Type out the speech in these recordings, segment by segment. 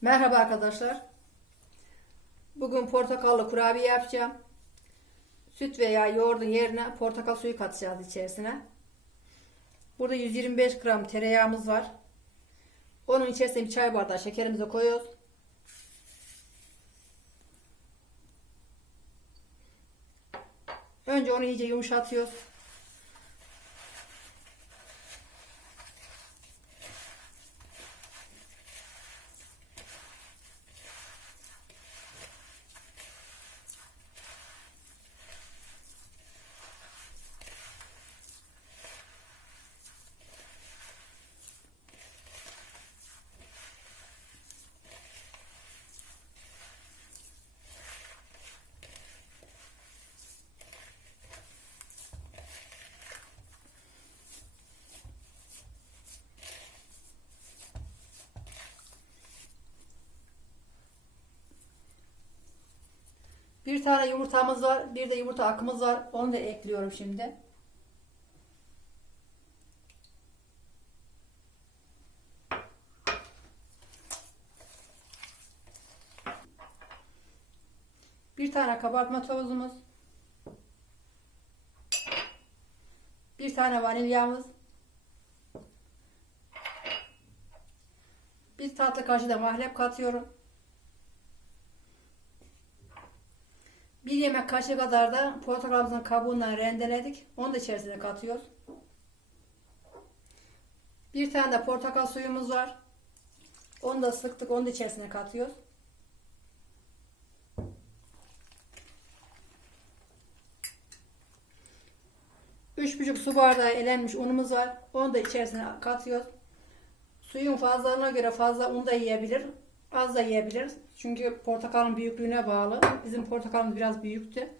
Merhaba arkadaşlar. Bugün portakallı kurabiye yapacağım. Süt veya yoğurdun yerine portakal suyu katacağız içerisine. Burada 125 gram tereyağımız var. Onun içerisine bir çay bardağı şekerimizi koyuyoruz. Önce onu iyice yumuşatıyoruz. Bir tane yumurtamız var. Bir de yumurta akımız var. Onu da ekliyorum şimdi. Bir tane kabartma tozumuz. Bir tane vanilyamız. Bir tatlı kaşığı da mahlep katıyorum. Bir yemek kaşığı kadar da portakalımızın kabuğundan rendeledik. Onu da içerisine katıyoruz. Bir tane de portakal suyumuz var. Onu da sıktık. Onu da içerisine katıyoruz. Üç buçuk su bardağı elenmiş unumuz var. Onu da içerisine katıyoruz. Suyun fazlalığına göre fazla un da yiyebilir. Az da yiyebilir. Çünkü portakalın büyüklüğüne bağlı. Bizim portakalımız biraz büyüktü.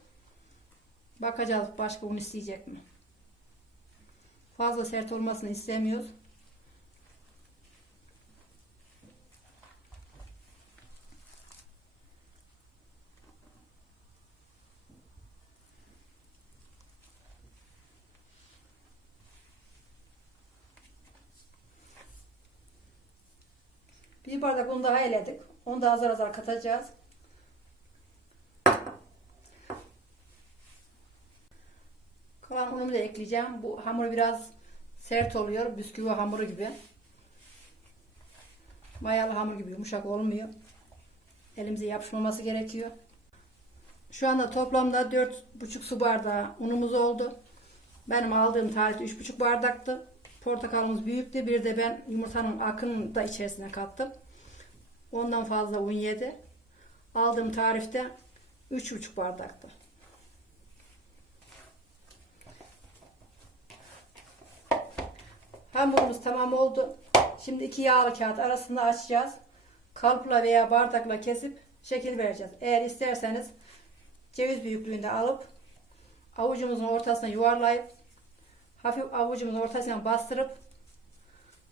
Bakacağız başka un isteyecek mi? Fazla sert olmasını istemiyoruz. Bir bardak un daha eledik. Onu da azar azar katacağız. Kalan unumu da ekleyeceğim. Bu hamur biraz sert oluyor. Bisküvi hamuru gibi. Mayalı hamur gibi yumuşak olmuyor. Elimize yapışmaması gerekiyor. Şu anda toplamda 4,5 su bardağı unumuz oldu. Benim aldığım tarihte 3,5 bardaktı. Portakalımız büyüktü. Bir de ben yumurtanın akını da içerisine kattım. Ondan fazla un yedi. Aldığım tarifte 3,5 bardaktı. Hamurumuz tamam oldu. Şimdi iki yağlı kağıt arasında açacağız. Kalıpla veya bardakla kesip şekil vereceğiz. Eğer isterseniz ceviz büyüklüğünde alıp avucumuzun ortasına yuvarlayıp hafif avucumuzun ortasına bastırıp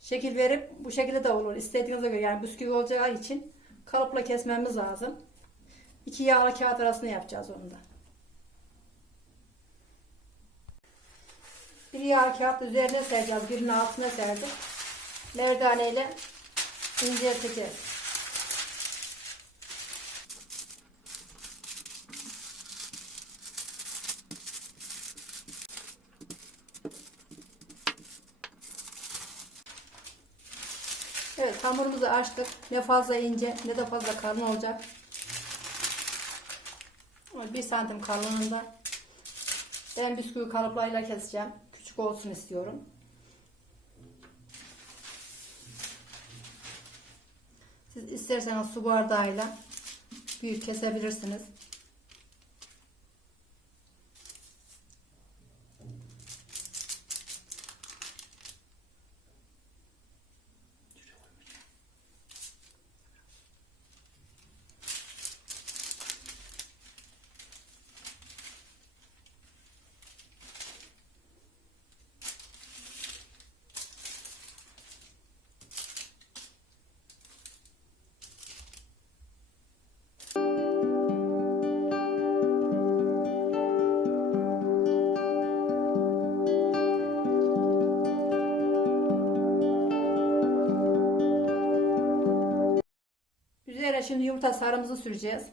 şekil verip bu şekilde de olur. İstediğinize göre yani bisküvi olacağı için kalıpla kesmemiz lazım. İki yağlı kağıt arasında yapacağız onu da. Bir yağlı kağıt üzerine sereceğiz. Birinin altına serdik. Merdane ile incelteceğiz. Evet hamurumuzu açtık. Ne fazla ince ne de fazla kalın olacak. Bir santim kalınlığında. Ben bisküvi kalıplarıyla keseceğim. Küçük olsun istiyorum. Siz isterseniz su bardağıyla büyük kesebilirsiniz. Üzerine şimdi yumurta sarımızı süreceğiz.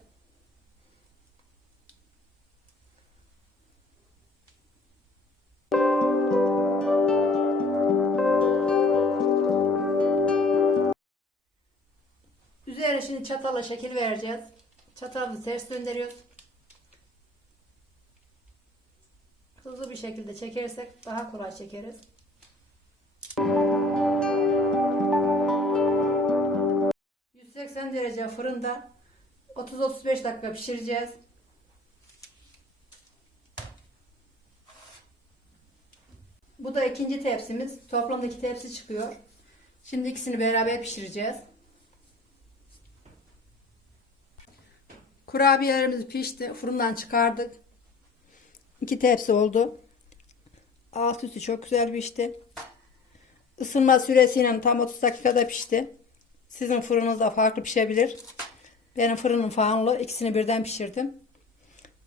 Üzerine şimdi çatalla şekil vereceğiz. Çatalımızı ters döndürüyoruz. Hızlı bir şekilde çekersek daha kolay çekeriz. ...180 derece fırında 30-35 dakika pişireceğiz. Bu da ikinci tepsimiz. Toplamda iki tepsi çıkıyor. Şimdi ikisini beraber pişireceğiz. Kurabiyelerimiz pişti. Fırından çıkardık. İki tepsi oldu. Alt üstü çok güzel pişti. Isınma süresiyle tam 30 dakikada pişti. Sizin fırınınızda farklı pişebilir. Benim fırınım fanlı. İkisini birden pişirdim.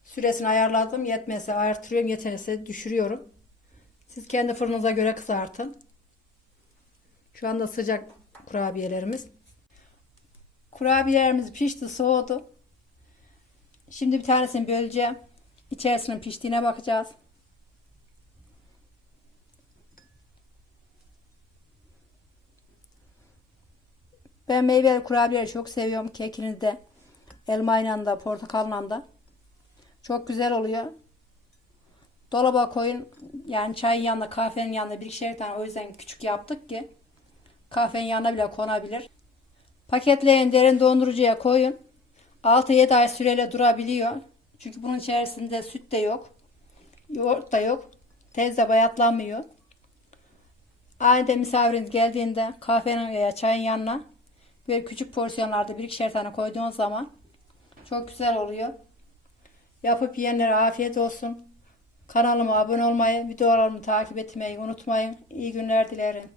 Süresini ayarladım. Yetmezse artırıyorum. Yeterse düşürüyorum. Siz kendi fırınıza göre kızartın. Şu anda sıcak kurabiyelerimiz. Kurabiyelerimiz pişti, soğudu. Şimdi bir tanesini böleceğim. İçerisinin piştiğine bakacağız. Ben meyveli kurabiyeleri çok seviyorum. Kekini de elmayla da portakalla da. Çok güzel oluyor. Dolaba koyun. Yani çayın yanında kahvenin yanında bir ikişer tane o yüzden küçük yaptık ki kahvenin yanına bile konabilir. Paketleyin derin dondurucuya koyun. 6-7 ay süreyle durabiliyor. Çünkü bunun içerisinde süt de yok. Yoğurt da yok. Tezde bayatlanmıyor. Aniden misafiriniz geldiğinde kahvenin veya çayın yanına böyle küçük porsiyonlarda bir ikişer tane koyduğun zaman çok güzel oluyor. Yapıp yiyenlere afiyet olsun. Kanalıma abone olmayı, videolarımı takip etmeyi unutmayın. İyi günler dilerim.